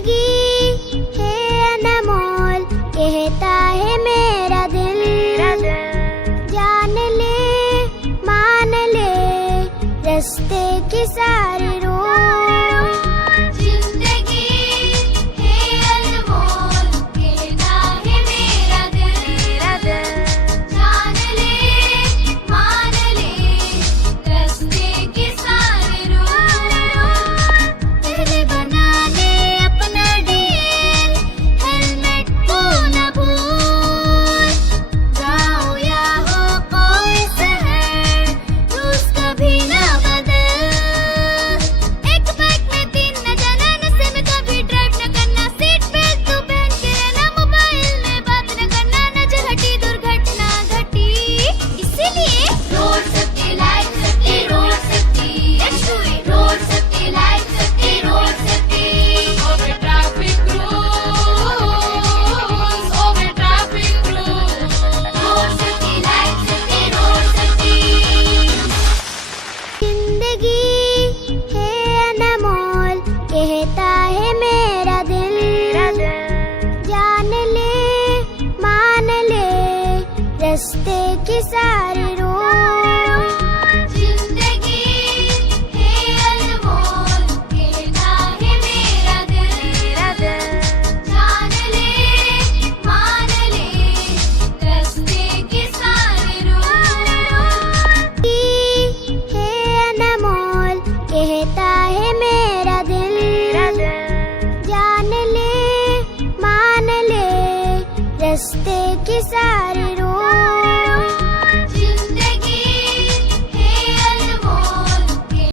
जिंदगी है अनमोल कहता है मेरा दिल, जान ले मान ले रास्ते की सारी रोड। जिंदगी है अनमोल कहता है मेरा दिल, जान ले मान ले रास्ते के सारे रोड। पहले बना ले अपना डील, हेलमेट को न भूल। गाँव या हो कोई शहर, रूल्स कभी ना बदल। एक बाइक में 3 न जाना, नशे में कभी ड्राइव न करना। सीट बेल्ट तू पहन के रहना, मोबाइल में बात न करना। नजर हटी दुर्घटना घटी, इसीलिए road safety life safety road safety, road safety life safety road safety. Over traffic rules, over traffic rules. Road safety life safety road safety. जिंदगी है अनमोल कहता है मेरा दिल, जान ले मान ले रास्ते की सारी